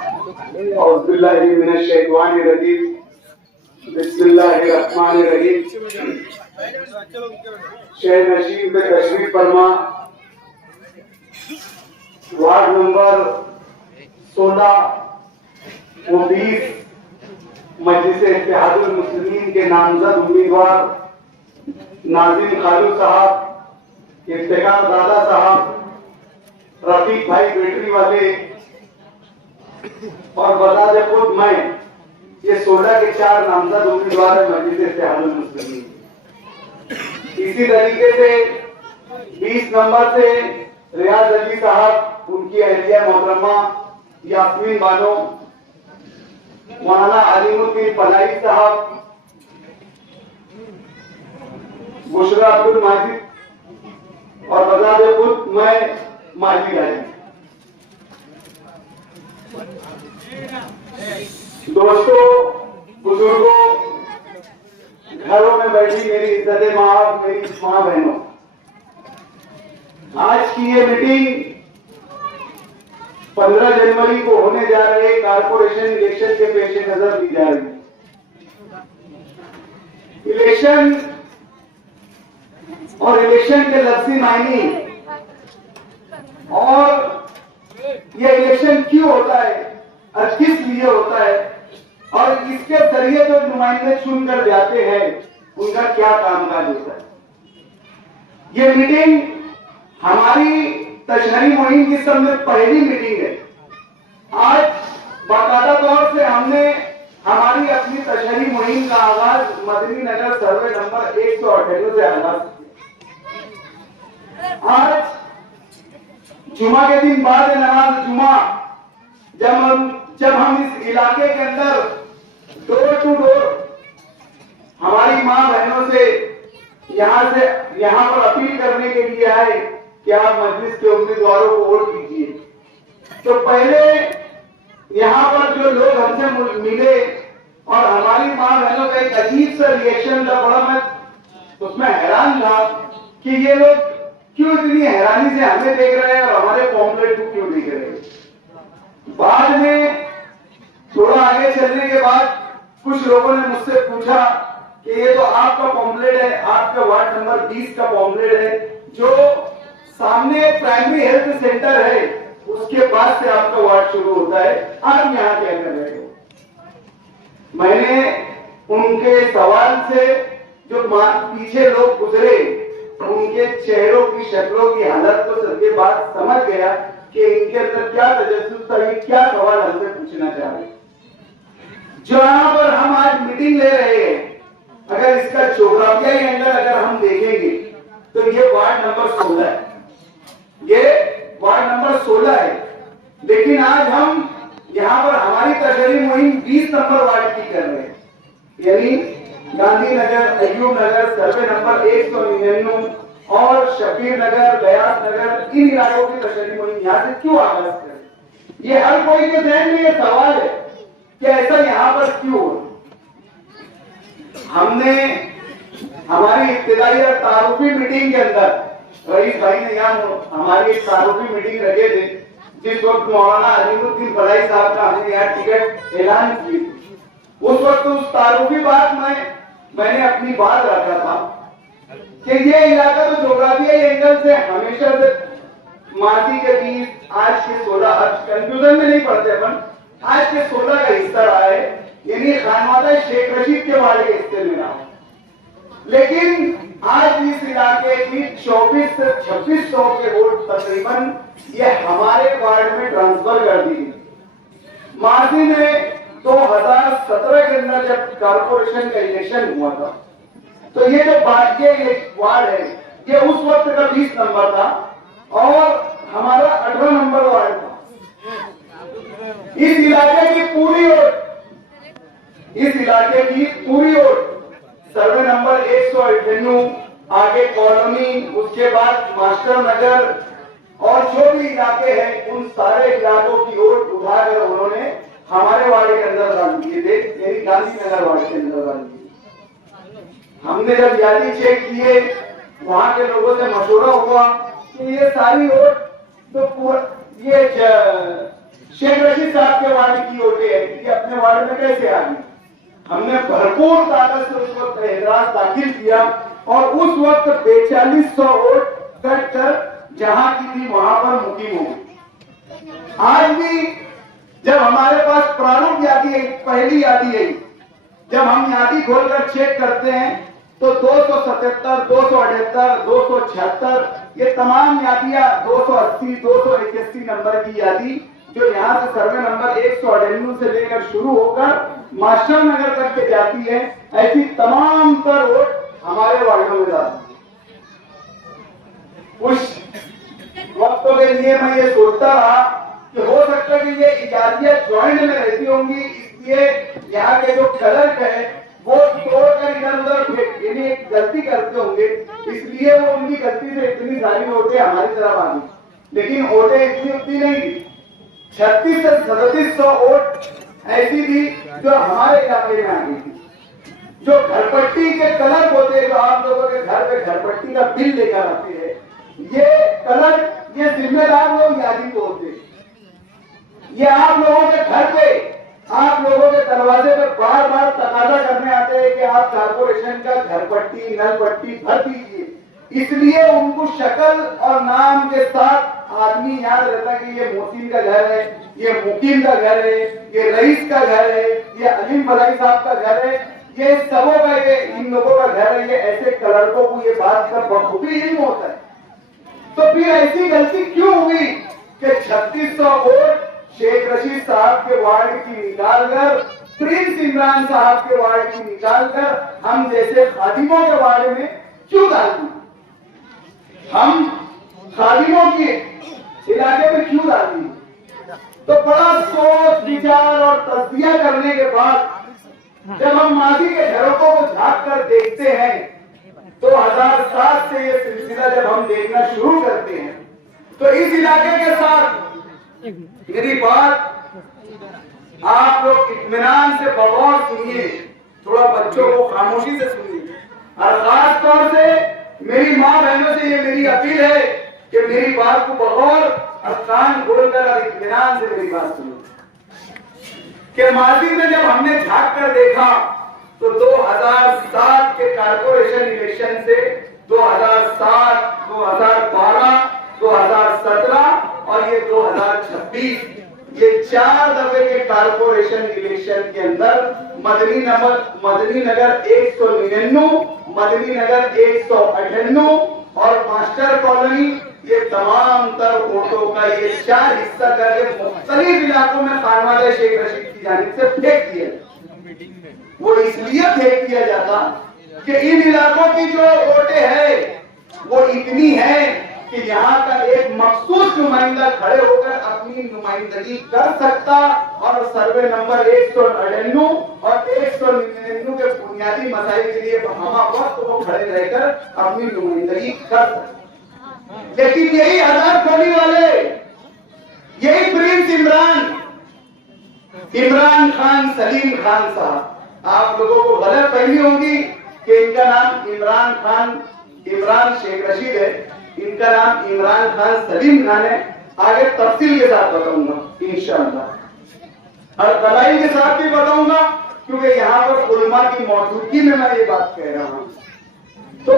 औज़ुबिल्लाहिमिनश्शैतानिर्रजीम बिस्मिल्लाहिर्रहमानिर्रहीम। शहर नशीब में तशरीफ फरमा वार्ड नंबर 16 व 20 मजलिस इत्तेहादुल मुस्लिमीन के नामजद उम्मीदवार नाज़िम खालू साहब, इफ्तिकार दादा साहब, रफीक भाई बैटरी वाले और बजाज खुद मैं, ये 16 के 4 नामजद उम्मीदवार है मजलिस इत्तेहादुल मुस्लिमीन। इसी तरीके से 20 नंबर से रियाज अली साहब, उनकी अहलिया मोहतरमा यास्मीन बानो, मौलाना अलीमुद्दीन फलाई साहब, बुशरा अब्दुल माजिद और बजाज खुद मैं माजी गाजी। दोस्तों, बुजुर्गों, घरों में बैठी मेरी इज्जत माँ, मेरी माँ बहनों, आज की ये मीटिंग 15 जनवरी को होने जा रहे कारपोरेशन इलेक्शन के पेश नजर दी जा रही है। इलेक्शन और इलेक्शन के लफ्जी मायने और ये इलेक्शन क्यों होता है और किस लिए होता है और इसके जरिए जो नुमाइंदे चुनकर जाते हैं उनका क्या कामकाज होता है। ये मीटिंग हमारी तशहरी मुहिम की सब में पहली मीटिंग है। आज बाकायदा तौर से हमने हमारी अपनी तशहरी मुहिम का आगाज मदनी नगर सर्वे नंबर 198 से आगाज किया। आज जुमा के दिन बाद नमाज जुमा जब हम इस इलाके के अंदर डोर टू डोर हमारी मां बहनों से यहां पर अपील करने के लिए आए कि आप मजलिस के उम्मीदवारों को वोट दीजिए, तो पहले यहां पर जो लोग हमसे मिले और हमारी मां बहनों का एक अजीब सा रिएक्शन था, बड़ा मैं उसमें हैरान था कि ये लोग क्यों इतनी हैरानी से हमें देख रहे हैं और हमारे पॉम्पलेट को क्यों देख रहे हैं। बाद में थोड़ा आगे चलने के बाद कुछ लोगों ने मुझसे पूछा कि ये तो आपका पॉम्पलेट है, आपका वार्ड नंबर 20 का पॉम्पलेट है, जो सामने प्राइमरी हेल्थ सेंटर है उसके बाद से आपका वार्ड शुरू होता है, आप यहाँ क्या कर रहे हो। मैंने उनके सवाल से जो पीछे लोग गुजरे उनके चेहरों की शक्लों की हालत को सबके बाद समझ गया कि इनके अंदर क्या तजस्सुस था, ये क्या सवाल हमसे पूछना चाह रहे। जहां पर हम आज मीटिंग ले रहे हैं, अगर इसका ज्योग्राफियाई एंगल अगर हम देखेंगे तो ये वार्ड नंबर 16 है, ये वार्ड नंबर 16 है। लेकिन आज हम यहाँ पर हमारी तशहरी मुहिम 20 नंबर वार्ड की कर रहे हैं, यानी गांधीनगर, अय्यूब नगर, सर्वे नंबर 199 और शबीर नगर, बयास नगर, इन इलाकों की तशहरी मुहिम यहाँ से क्यों आगाज करें। ये हर कोई के ज़हन में ये सवाल है कि ऐसा यहाँ पर क्यों हो। हमने हमारी इब्तिदाई और तारुफी मीटिंग के अंदर रईस भाई ने यहाँ हमारी एक तारुफी मीटिंग रखे थे, जिस वक्त मौलाना अलीमुद्दीन फलाई साहब का हमने यहाँ टिकट ऐलान की, उस वक्त उस तारुफी बात में मैंने अपनी बात रखा था कि ये इलाका तो ज्योग्राफियाई एंगल से हमेशा से माजी के 20 आज के 16 कंफ्यूजन में नहीं पड़ते अपन, आज के 16 का हिस्सा रहा है, यानी खानवादा शेख रशीद के वाले के हिस्से में रहा। लेकिन आज इस इलाके की 24 से 2600 के वोट तकरीबन ये हमारे वार्ड में ट्रांसफर कर दी गई। माजी में 2017 के अंदर जब कारपोरेशन का इलेक्शन हुआ था, तो ये जो वार्ड है ये उस वक्त का 20 नंबर था और हमारा 18 नंबर वार्ड था। इस इलाके की पूरी वोट सर्वे नंबर 198, आगे कॉलोनी, उसके बाद मास्टर नगर और जो भी इलाके हैं उन सारे इलाकों की वोट उठाकर उन्होंने हमारे वार्ड के अंदर डाल दिए थे, यानी गांधीनगर वार्ड के अंदर डाल दिए। हमने जब यादी चेक किए, वहां के लोगों से मशवरा हुआ कि ये सारी वोट तो ये शेख रशीद साहब के वार्ड की वोटें है कि अपने वार्ड में कैसे आ गई। हमने भरपूर ताकत से उस वक्त एतराज दाखिल किया और उस वक्त 4200 वोट कट कर जहां की थी वहां पर मुकीम हो गई। आज भी जब हमारे पास प्रारूप यादी है, पहली यादी है, जब हम यादी खोलकर चेक करते हैं तो 277, 278, 276 ये तमाम यादियां 280, 281 नंबर की यादी जो यहाँ से सर्वे नंबर 198 से लेकर शुरू होकर मास्टर नगर तक के जाती है, ऐसी तमाम पर वोट हमारे वार्डों में जाती है। उस वक्तों के लिए मैं ये सोचता रहा कि हो सकता है कि ये इजाजियां ज्वाइंट में रहती होंगी, इसलिए यहाँ के जो क्लर्क है वो तोड़कर इधर उधर यानी एक गलती करते होंगे, इसलिए वो उनकी गलती से इतनी सारी वोटें हमारी तरफ आ गई, लेकिन वोटें इतनी उतनी नहीं थी। 36 से 3700 वोट ऐसी थी जो हमारे इलाके में आ गई थी। जो घरपट्टी के क्लर्क होते हैं, जो आप लोगों के घर पे घरपट्टी का बिल लेकर आते हैं, ये क्लर्क, ये जिम्मेदार लोग यादी को होते हैं। ये आप लोगों के घर पे, आप लोगों के दरवाजे पे बार बार तकाजा करने आते हैं कि आप कारपोरेशन का घरपट्टी, नल पट्टी भर दीजिए, इसलिए उनको शक्ल और नाम के साथ आदमी याद रहता कि ये मोहसिन का घर है, ये मुकीम का घर है, ये रईस का घर है, ये अलीम भलाई साहब का घर है, ये सबों का, ये इन लोगों का घर है। ये ऐसे क्लर्कों को ये बात का बखूबी इल्म होता है। तो फिर ऐसी गलती क्यों हुई कि 3600 वोट शेख रशीद साहब के वार्ड की निकालकर, प्रिंस इमरान साहब के वार्ड की निकालकर हम जैसे खादिमों के वार्ड में क्यों डाल दी? हम खादिमों के इलाके में क्यों डाल दी? तो बड़ा सोच विचार और तस्दिया करने के बाद जब हम माजी के झरोकों को झांक कर देखते हैं, 2007 से ये सिलसिला जब हम देखना शुरू करते हैं, तो इस इलाके के साथ मेरी बात आप लोग इत्मीनान से बगौर सुनिए, थोड़ा बच्चों को खामोशी से सुनिए, और खास तौर से मेरी माँ बहनों से ये मेरी अपील है कि मेरी बात को बगौर और कान खोलकर और इत्मीनान से मेरी बात सुनिए। कि माजी में जब हमने झांक कर देखा तो 2007 के कारपोरेशन इलेक्शन से 2007, 2012, 2017 और ये 2026, ये 4 दफे के कारपोरेशन इलेक्शन के अंदर मदनी नगर 199, मदनी नगर 198 और मास्टर कॉलोनी, ये तमाम तर वोटों का ये 4 हिस्सा करके मुख्तलिफ इलाकों में खानवाले शेख रशीद की जानिब से फेंक दिया। वो इसलिए फेंक दिया जाता कि इन इलाकों की जो वोटें है वो इतनी है कि यहाँ का एक मखसूस नुमाइंदा खड़े होकर अपनी नुमाइंदगी कर सकता और सर्वे नंबर 198 और 199 के बुनियादी मसाइल के लिए हमा वक्त वो खड़े रहकर अपनी नुमाइंदगी कर सकता। लेकिन यही आजाद खोली वाले, यही प्रिंस इमरान खान सलीम खान साहब, आप लोगों को गलत फहमी होगी कि इनका नाम इमरान शेख रशीद है, इनका नाम इमरान खान सलीम खान है। आगे तफसील के साथ बताऊंगा इंशाअल्लाह, और दलाइल के साथ भी बताऊंगा, क्योंकि यहाँ पर उलमा की मौजूदगी में मैं ये बात कह रहा हूँ। तो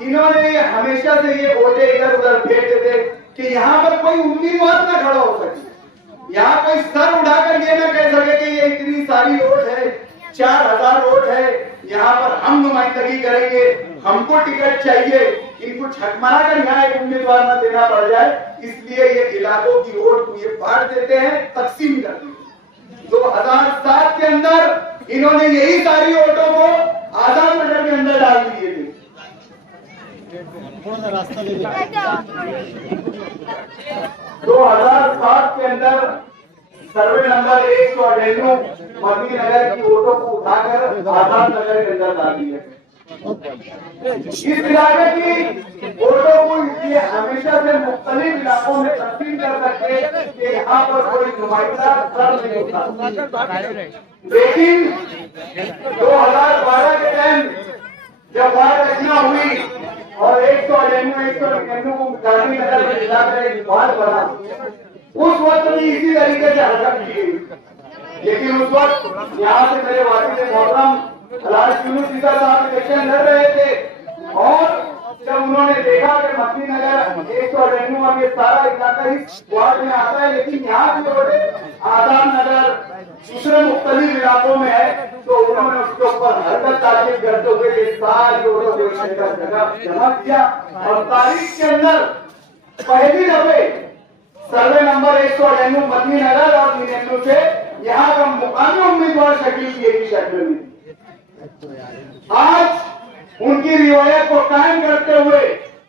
इन्होंने हमेशा से ये वोटें इधर उधर फेंकते थे कि यहाँ पर कोई उम्मीदवार ना खड़ा हो सके, यहाँ कोई सर उठाकर ये ना कह सके कि ये इतनी सारी वोट है, 4000 वोट है, यहाँ पर हम नुमाइंदगी करेंगे, हमको टिकट चाहिए, इनको छटमारा कर यहाँ एक उम्मीदवार न देना पड़ जाए, इसलिए ये इलाकों की वोट को ये बांट देते हैं, तकसीम कर देते। 2007 के अंदर इन्होंने यही सारी वोटों को आजाद नगर के अंदर डाल दिए थे। 2007 के अंदर सर्वे नंबर 198 मदनी नगर की वोटों को उठाकर आजाद नगर के अंदर डाल दिए। इस इलाके की वोटों को इसलिए हमेशा से मुख्तलिफ इलाकों में तकसीम कर सकते कि यहाँ पर कोई नुमाइंदा सर नहीं होता। लेकिन 2012 के टाइम जब वार्ड रचना हुई और 198 199 को गांधी नगर में मिलाकर एक वार्ड बना, उस वक्त भी इसी तरीके से हरकत की गई। लेकिन उस वक्त यहाँ से मेरे वालिद मोहतरम अलाज यूनुस सीता साहब इलेक्शन लड़ रहे थे और जब उन्होंने देखा कि मक्की नगर 198 और ये सारा इलाका इस वार्ड में आता है, लेकिन यहाँ की रोड आजाद नगर दूसरे मुख्तलिफ इलाकों में है, तो उन्होंने उसके ऊपर हरकत तारीफ करते हुए ये सारी रोडों को जगह जमा किया और तारीख के अंदर पहली दफे सर्वे नंबर 198 मदनी नगर और नीनेंदु से यहाँ का मुकामी उम्मीदवार शकील की शक्ल में आज उनकी रिवायत को कायम करते हुए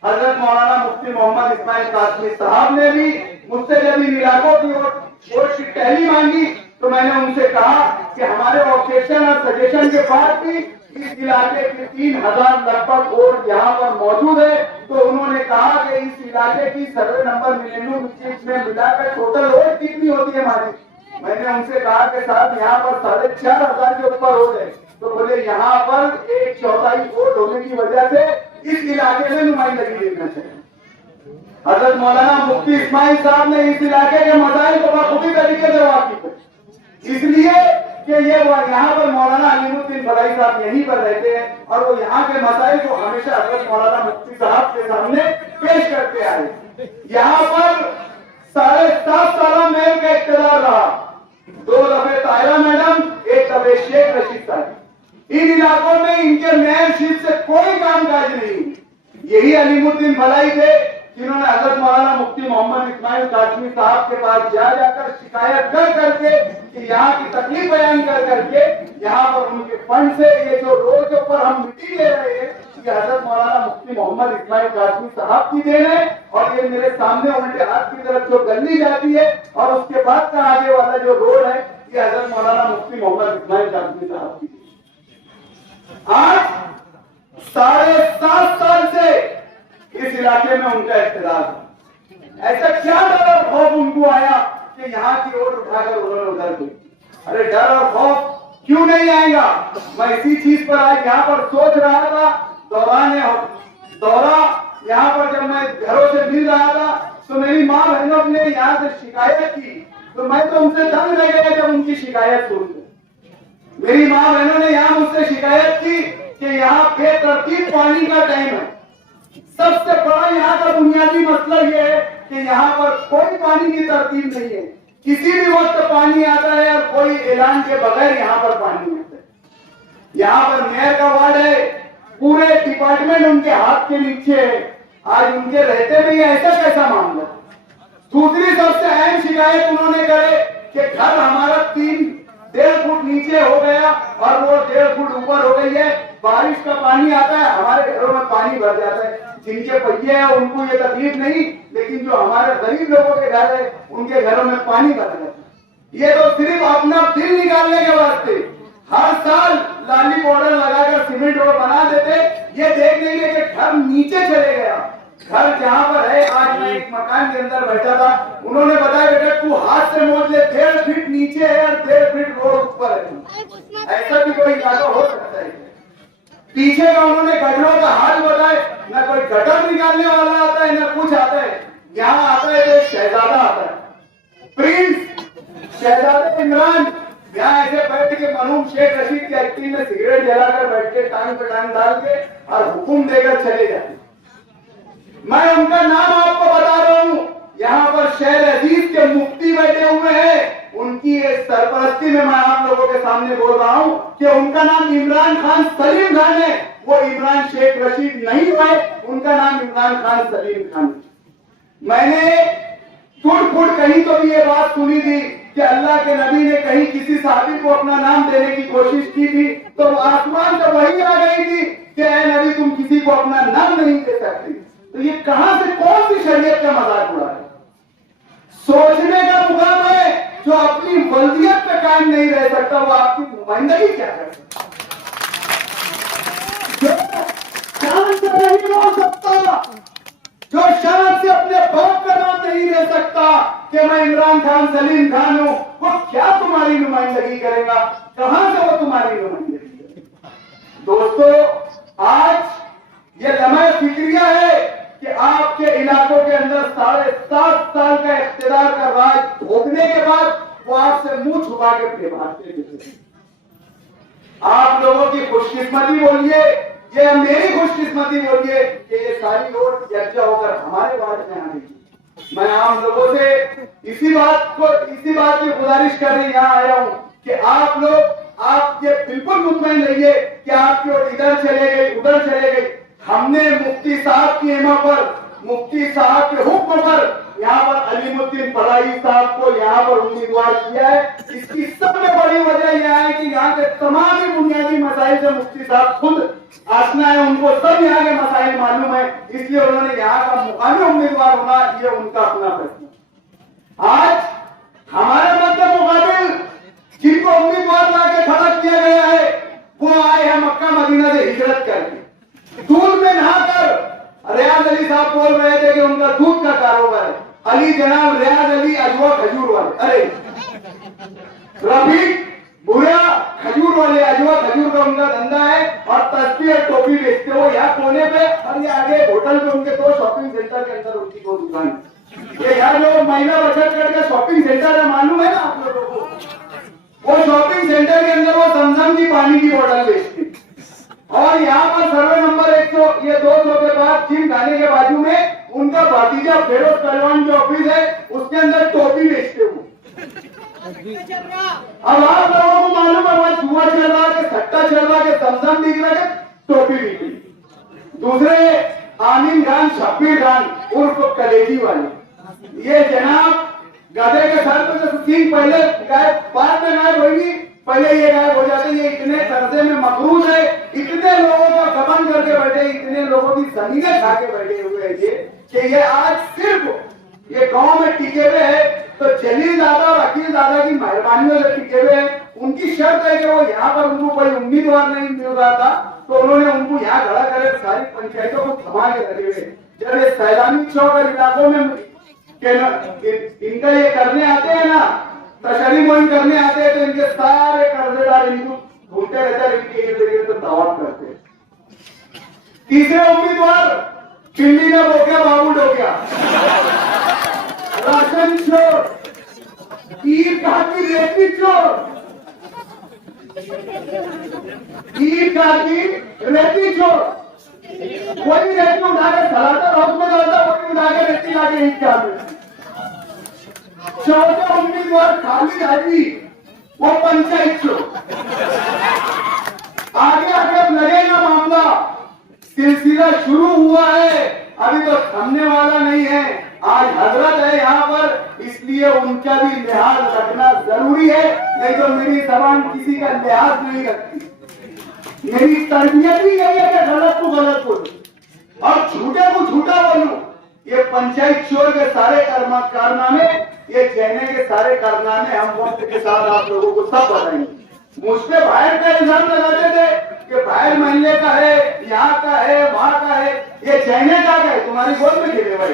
हजरत मौलाना मुफ्ती मोहम्मद इस्माइल कासमी साहब ने भी मुझसे जब इन इलाकों की वोट की टहली मांगी तो मैंने उनसे कहा कि हमारे ऑब्जेक्शन और सजेशन के बाद भी इस इलाके के 3000 लगभग वोट यहाँ पर मौजूद है, तो उन्होंने कहा कि इस इलाके की सर्वे नंबर में मिलाकर टोटल वोट कितनी होती है हमारी। मैंने उनसे कहा कि साहब यहाँ पर 4500 के ऊपर वोट है, तो बोले यहाँ पर 1/4 वोट होने की वजह से इस इलाके में नुमाइंदगी देना चाहिए। हजरत मौलाना मुफ्ती इस्माइल साहब ने इस इलाके के मसाइल को बखूबी तरीके से वाकिफ है, इसलिए कि ये यहाँ पर मौलाना अलीमुद्दीन फलाई साहब यहीं पर रहते हैं और वो यहाँ के मसाइल को हमेशा हजरत मौलाना मुफ्ती साहब के सामने पेश करते आए। यहाँ पर 7.5 साल महल का इख्तियार रहा, 2 दफे ताहिरा मैडम, 1 दफे शेख रशीद साहब। इन इलाकों में इनके मेयरशिप से कोई कामकाज नहीं। यही अलीमुद्दीन फलाई थे जिन्होंने हजरत मौलाना मुफ्ती मोहम्मद इस्माइल कासमी साहब के पास जाकर शिकायत कर करके कि यहाँ की तकलीफ बयान कर करके यहाँ पर उनके फंड से ये जो रोड के ऊपर हम मिट्टी ले रहे हैं कि हजरत मौलाना मुफ्ती मोहम्मद इस्माइल कासमी साहब की देन है और ये मेरे सामने उल्टे हाथ की तरफ जो गली जाती है और उसके बाद का आगे वाला जो रोड है ये हजरत मौलाना मुफ्ती मोहम्मद इस्माइल कासमी साहब की। आज 7.5 साल से इस इलाके में उनका इख्तियार है। ऐसा क्या डर और खौफ उनको आया कि यहाँ की ओर उठाकर उन्होंने उधर दी? अरे डर और खौफ क्यों नहीं आएगा? मैं इसी चीज पर आज यहाँ पर सोच रहा था, दौरा यहाँ पर जब मैं घरों से मिल रहा था तो मेरी माँ बहनों ने यहाँ से शिकायत की, तो मैं तो उनसे दंग रह गया जब उनकी शिकायत सुनते। मेरी माँ बहनों ने यहाँ मुझसे शिकायत की कि यहाँ बेतरतीब पानी का टाइम है। सबसे बड़ा यहाँ का बुनियादी मसला यह है कि यहाँ पर कोई पानी की तरतीब नहीं है। किसी भी वक्त पानी आता है और कोई ऐलान के बगैर यहाँ पर पानी आता है। यहाँ पर मेयर का वार्ड है, पूरे डिपार्टमेंट उनके हाथ के नीचे है। आज उनके रहते में ऐसा कैसा मामला? दूसरी सबसे अहम शिकायत उन्होंने करे कि घर हमारा 3.5 फुट नीचे हो गया और वो 1.5 फुट ऊपर हो गई है। बारिश का पानी आता है, हमारे घरों में पानी भर जाता है। जिनके पहिए हैं उनको ये तकलीफ नहीं, लेकिन जो हमारे गरीब लोगों के घर है उनके घरों में पानी भर जाता है। ये तो सिर्फ अपना बिल निकालने के वास्ते हर साल लाली पाउडर लगाकर सीमेंट रोड बना देते, ये देख लेंगे कि घर नीचे चले गया। घर जहाँ पर है, आज मैं एक मकान के अंदर बैठा था, उन्होंने बताया बेटा तू हाथ से मोड़ ले, 1.5 फीट नीचे है और 1.5 फीट रोड ऊपर है। ऐसा भी कोई इलाका हो सकता है? पीछे का उन्होंने गटरों का हाल बताए, न कोई गटर निकालने वाला आता है न कुछ आता है। यहाँ आता है तो शहजादा आता है, प्रिंस शहजादा इमरान, यहाँ ऐसे बैठ के मरहूम शेख रशीद की एक्टिंग में सिगरेट जलाकर बैठ के टांग पे टांग डाल के और हुक्म देकर चले जाते। मैं उनका नाम आपको बता रहा हूँ। यहाँ पर शहर अजीज के मुफ्ती बैठे हुए हैं, उनकी सरपरस्ती में मैं आप लोगों के सामने बोल रहा हूँ कि उनका नाम इमरान खान सलीम खान है। वो इमरान शेख रशीद नहीं है, उनका नाम इमरान खान सलीम खान। मैंने टूट-फूट कहीं तो भी ये बात सुनी थी कि अल्लाह के नबी ने कहीं किसी साहबी को अपना नाम देने की कोशिश की थी तो आसमान से वही आ गई थी कि ऐ नबी तुम किसी को अपना नाम नहीं दे सकते। तो ये कहां से कौन सी शरीयत का मजाक उड़ा है? सोचने का मुकाम है, जो अपनी वल्दियत पे कायम नहीं रह सकता वो आपकी नुमाइंदगी क्या कर सकता? जो शान से नहीं बोल सकता, जो शान से अपने बाप का नाम नहीं ले सकता कि मैं इमरान खान सलीम खान हूं, वो क्या तुम्हारी नुमाइंदगी करेगा? कहां से वो तुम्हारी नुमाइंदगी करेगा? दोस्तों, आज ये लम्हा फिक्रिया है कि आपके इलाकों के अंदर 7.5 साल का इख्तियार का राज के भागते थे। आप लोगों की खुशकिस्मती बोलिए, ये मेरी खुशकिस्मती बोलिए कि ये सारी वोट चर्चा होकर हमारे वार्ड में आ गई। मैं आम लोगों से इसी बात की गुजारिश करने यहाँ आया हूँ कि आप लोग आप ये बिल्कुल मुतमईन रहिए कि आपकी वोट इधर चले गई उधर चले गई। हमने मुफ्ती साहब की हिम्मत पर, मुफ्ती साहब के हुक्म पर यहाँ पर अलीमुद्दीन फलाही साहब को यहाँ पर उम्मीदवार किया है। इसकी सबसे बड़ी वजह यह है कि यहाँ के तमाम ही बुनियादी मसाइल से मुफ्ती साहब खुद आसना है, उनको सब यहाँ के मसाइल मालूम है, इसलिए उन्होंने यहाँ का मुकामी उम्मीदवार होना ये उनका अपना फैसला। आज हमारे मध्य मुकाबिल जिनको उम्मीदवार लाके खड़ा किया गया है वो आए हैं मक्का मदीना से हिजरत करके, दूध में नहाकर। रियाज अली साहब बोल रहे थे कि उनका दूध का कारोबार है। अली जनाब रियाज अली अजवा खजूर वाले, अरे रफीक भूया खजूर वाले, अजवा खजूर का उनका धंधा है और तस्वीर टोपी बेचते हो यहाँ कोने पे, और ये आगे होटल पे उनके 2 शॉपिंग सेंटर के अंदर उनकी 2 दुकान। ये यार जो महिला बचत करके शॉपिंग सेंटर है मालूम है ना आप लोगों को, वो शॉपिंग सेंटर के अंदर वो जमजम की पानी की बोतल बेचते। और यहाँ पर सर्वे नंबर 100 ये 200 के बाद जिम खाने के बाजू में उनका भतीजा फेरोज पहलवान जो ऑफिस है उसके अंदर टोपी बेचते हो। अब आप लोगों को मालूम है वहां जुआ चल रहा है, सट्टा चल रहा है, जमजम दिख रहा है, टोपी बिक रही। दूसरे आमिन खान शब्बीर खान उर्फ कलेजी वाले, ये जनाब गधे के सर पे जो सिंह पहले गायब बाद में गायब होगी, पहले ये गायब हो जाते। ये इतने कर्जे में मकरूज है, इतने लोगों का दमन करके बैठे, इतने लोगों की जमीनें खा के बैठे हुए हैं कि ये आज सिर्फ ये गांव में टिके हुए है तो जलील दादा और अकील दादा की मेहरबानियों से टिके हुए हैं। उनकी शर्त है कि वो यहाँ पर उनको कोई उम्मीदवार नहीं मिल रहा था तो उन्होंने उनको यहाँ खड़ा करे सारी पंचायतों को थमा के रखे हुए। जब ये सैलानी चौक इलाकों में इनका ये करने आते हैं ना, तशरी मोहिम करने आते हैं, तो इनके सारे कर्जेदार इनको ढूंढते रहते हैं, इनके इर्द गिर्द दावत करते हैं। तीसरे उम्मीदवार पिल्ली ने बोकिया बाबू डोकिया, राशन चोर, ईद घाटी रेती चोर, ईद घाटी रेती चोर, वही रेती उठा के सलाटर हाउस में डालता, वही उठा के रेती लाके ईद घाटी। चौथा उम्मीदवार खालिद हाजी, वो पंचायत चोर। आगे आगे लगेगा मामला, सिलसिला शुरू हुआ है, अभी तो थमने वाला नहीं है। आज हजरत है यहाँ पर, इसलिए उनका भी लिहाज रखना जरूरी है, नहीं तो मेरी जबान किसी का लिहाज नहीं रखती। मेरी तरबियत ही यही है कि गलत को गलत बोलूं और झूठे को झूठा बोलूं। ये पंचायत चोर के सारे कारनामे, ये कहने के सारे कारनामे हम वक्त के साथ आप लोगों को सब बताएंगे। मुझ पे बाहर का इल्जाम लगाते थे कि बाहर महल्ले का है, यहाँ का है, वहां का है, ये चैने का है, तुम्हारी गोद में खेले भाई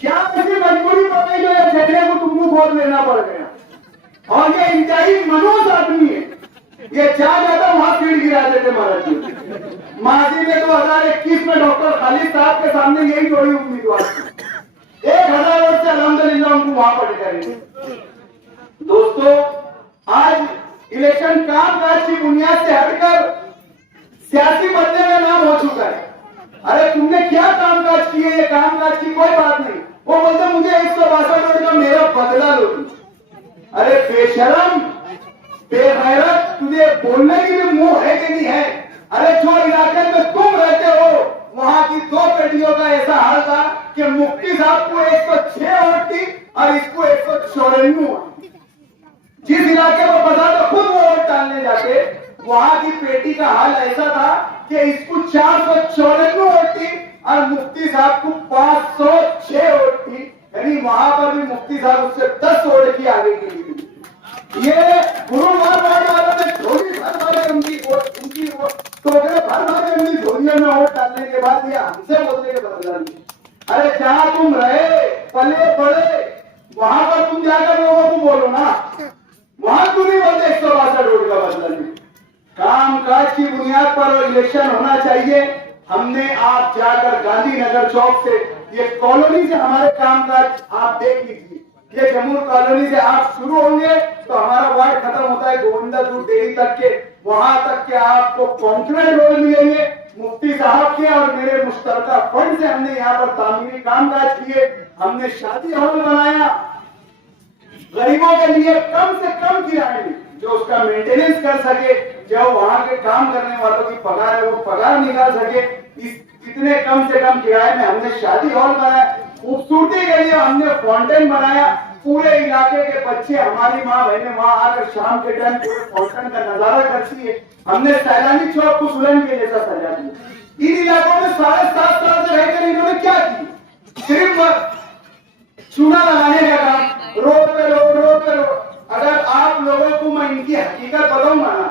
क्या किसी मजबूरी पड़ गई जो ये चैने को तुमको गोद लेना पड़ गया। और ये इंतहाई मनोज आदमी है, ये चाह जाता वहां सीढ़ गिरा देते महाराज जी। माजी में 2021 में डॉक्टर खालिद साहब के सामने यही जोड़ी उम्मीदवार 1000 वोट से अल्हम्दुलिल्लाह उनको वहां पर करेंगे। दोस्तों आज इलेक्शन कामकाज की बुनियाद से हटकर सियासी बदले में नाम हो चुका है। अरे तुमने क्या कामकाज किए, ये कामकाज की कोई बात नहीं। वो बोलते मुझे 162 वोट का मेरा बदला लो। अरे बेशरम बेगैरत, तुझे बोलने की भी मुंह है कि नहीं है? अरे जो इलाके में तुम रहते हो वहां की 2 पेटियों का ऐसा हाल था कि मुफ्ती साहब को 106 वोट थी और इसको 194 वोट। जिस इलाके में पता तो खुद वो वोट डालने जाते, वहां की पेटी का हाल ऐसा था कि इसको 494 वोट थी और मुफ्ती साहब को 506 वोट थी। यानी वहां पर भी मुफ्ती साहब उससे 10 वोट की आगे की। ये गुरुवार वालों ने झोली भर भर उनकी टोकरे भर भर उनकी झोलियों में वोट डालने के बाद ये हमसे बोलने के बदला नहीं। अरे जहां तुम रहे पले पड़े वहां पर तुम जाकर लोगों को बोलो ना, वहां तुम ही बोलते 162 वोट का बदला नहीं। कामकाज की बुनियाद पर इलेक्शन होना चाहिए। हमने आप जाकर गांधीनगर चौक से, ये कॉलोनी से हमारे कामकाज आप देख लीजिए ये जमुर कॉलोनी से आप शुरू होंगे तो हमारा वार्ड खत्म होता है गोविंदा दूध डेयरी तक के, वहां तक के आपको कॉन्क्रीट रोड मिलेंगे। मुफ्ती साहब के और मेरे मुश्तरका फंड से हमने यहाँ पर तामीरी कामकाज किए, हमने शादी हॉल बनाया, गरीबों के लिए कम से कम किराए में जो उसका मेंटेनेंस कर सके, जो वहां के काम करने वालों की पगार है वो पगार निकाल सके, इतने कम से कम किराए में हमने शादी हॉल बनाया। खूबसूरती के लिए हमने फाउंटेन बनाया, पूरे इलाके के बच्चे, हमारी माँ बहनें वहां आकर शाम के टाइम पूरे फाउंटेन का नजारा करती है। हमने सैलानी चौक को सुरंग के जैसा सजा दिया। इन इलाकों में 7.5 साल से रहकर इन्होंने क्या किया? सिर्फ चूना लगाने का काम, रोड पे रोड। अगर आप लोगों को मैं इनकी हकीकत बताऊंगा ना,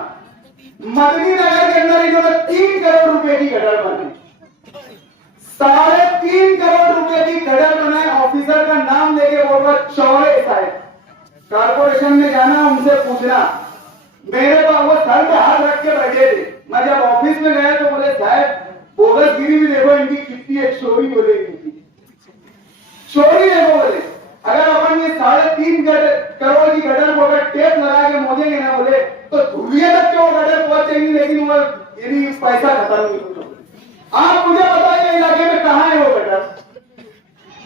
मदनी नगर के अंदर इन्होंने 3 करोड़ रुपए की गटर बनाई, 3.5 करोड़ रुपए की गटर बनाए। ऑफिसर का नाम लेके बोल रहा चौरे साहब, कारपोरेशन में जाना उनसे पूछना, मेरे पास वो सर पे हाथ रख के बैठे थे। मैं जब ऑफिस में गया तो बोले साहब बोगसगिरी भी देखो इनकी कितनी एक चोरी बोले, चोरी देखो बोले। अगर अपन ये 3.5 करोड़ की गटर को अगर टेप लगा के मोदेंगे ना बोले तो धुलिया तक क्यों गटर पहुंचेंगी, लेकिन वो यदि पैसा खत्म नहीं होगा। आप मुझे बताइए इलाके में कहाँ है वो गटर?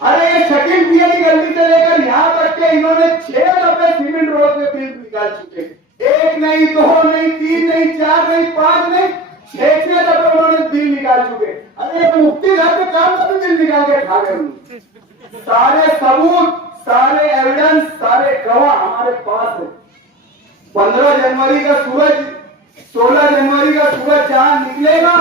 अरे ये शकील पिया की गली से लेकर यहाँ तक के इन्होंने 6 दफे सीमेंट रोड के बिल निकाल चुके, 1 नहीं 2 नहीं 3 नहीं 4 नहीं 5 नहीं 6 दफे उन्होंने बिल निकाल चुके। अरे मुफ्ती घर पे काम कर बिल निकाल के खा गए। सारे सबूत, सारे एविडेंस, सारे गवाह हमारे पास है। 15 जनवरी का सूरज, 16 जनवरी का सूरज जहां निकलेगा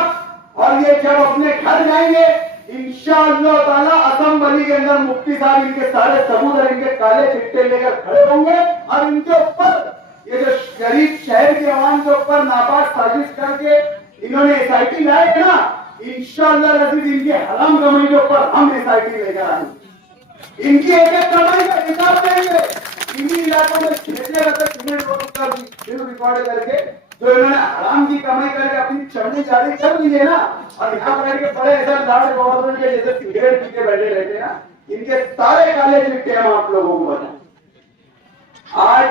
और ये जब अपने घर जाएंगे इंशाअल्लाह ताला असेंबली के अंदर मुफ्ती साहब इनके सारे सबूत और इनके काले चिट्टे लेकर खड़े होंगे और इनके ऊपर ये जो गरीब शहर के अवाम के ऊपर नापाक साजिश करके इन्होंने एसआईटी लाए ना, इंशाअल्लाह रजीज इनके हराम कमाई के ऊपर हम एसआईटी लेकर आएंगे, इनकी एक कमाई का हिसाब देंगे। इन्हीं इलाकों में 6 सीमेंट रोड का बिल रिकॉर्ड करके जो इन्होंने हराम की कमाई करके अपनी चमड़ी जारी कर ली है ना, और यहाँ पर के बड़े ऐसा लाड़ गवर्नमेंट के जैसे सिगरेट पी के बैठे रहते हैं ना, इनके सारे काले चिट्टे हम आप लोगों को बताएं। आज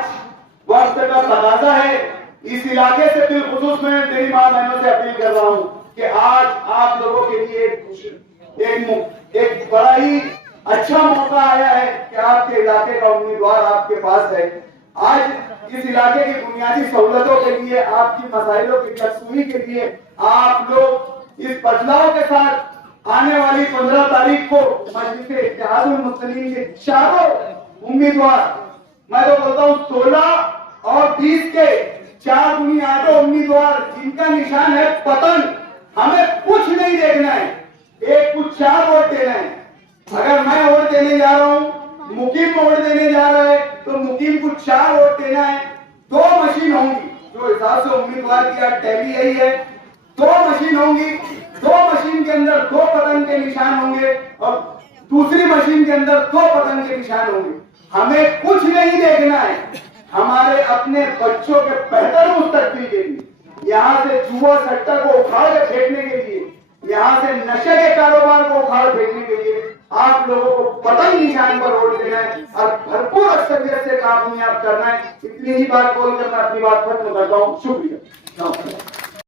वक्त का तकाजा है, इस इलाके से बिलखुसूस मैं मेरी मां बहनों से अपील कर रहा हूं कि आज आप लोगों के लिए एक बड़ा ही अच्छा मौका आया है कि आपके इलाके का उम्मीदवार आपके पास है। आज इस इलाके की बुनियादी सहूलतों के लिए, आपकी मसाइलों की यकसुई के लिए आप लोग इस बदलाव के साथ आने वाली 15 तारीख को मजलिस इत्तेहादुल मुस्लिमीन के चारों उम्मीदवार, मैं तो बोलता हूँ 16 और 20 के 4 दूनी 8 उम्मीदवार जिनका निशान है पतन, हमें कुछ नहीं देखना है, एक कुछ 4 वोट देना है। अगर मैं वोट देने जा रहा हूं, मुकीम वोट देने जा रहा है तो मुकीम को 4 वोट देना है। 2 मशीन होंगी, जो हिसाब से उम्मीदवार की आज टैली यही है, 2 मशीन होंगी, 2 मशीन के अंदर 2 पतंग के निशान होंगे और दूसरी मशीन के अंदर 2 पतंग के निशान होंगे। हमें कुछ नहीं देखना है, हमारे अपने बच्चों के बेहतर मुस्तकबिल के लिए, यहाँ से जुआ सट्टा को उखाड़ के फेंकने के लिए, यहाँ से नशे के कारोबार को उखाड़ फेंकने के लिए आप लोगों को पतंग निशान पर वोट देना है और भरपूर अक्सरियत से कामयाब करना है। इतनी ही बात बोलकर मैं अपनी बात खत्म करता हूँ। शुक्रिया।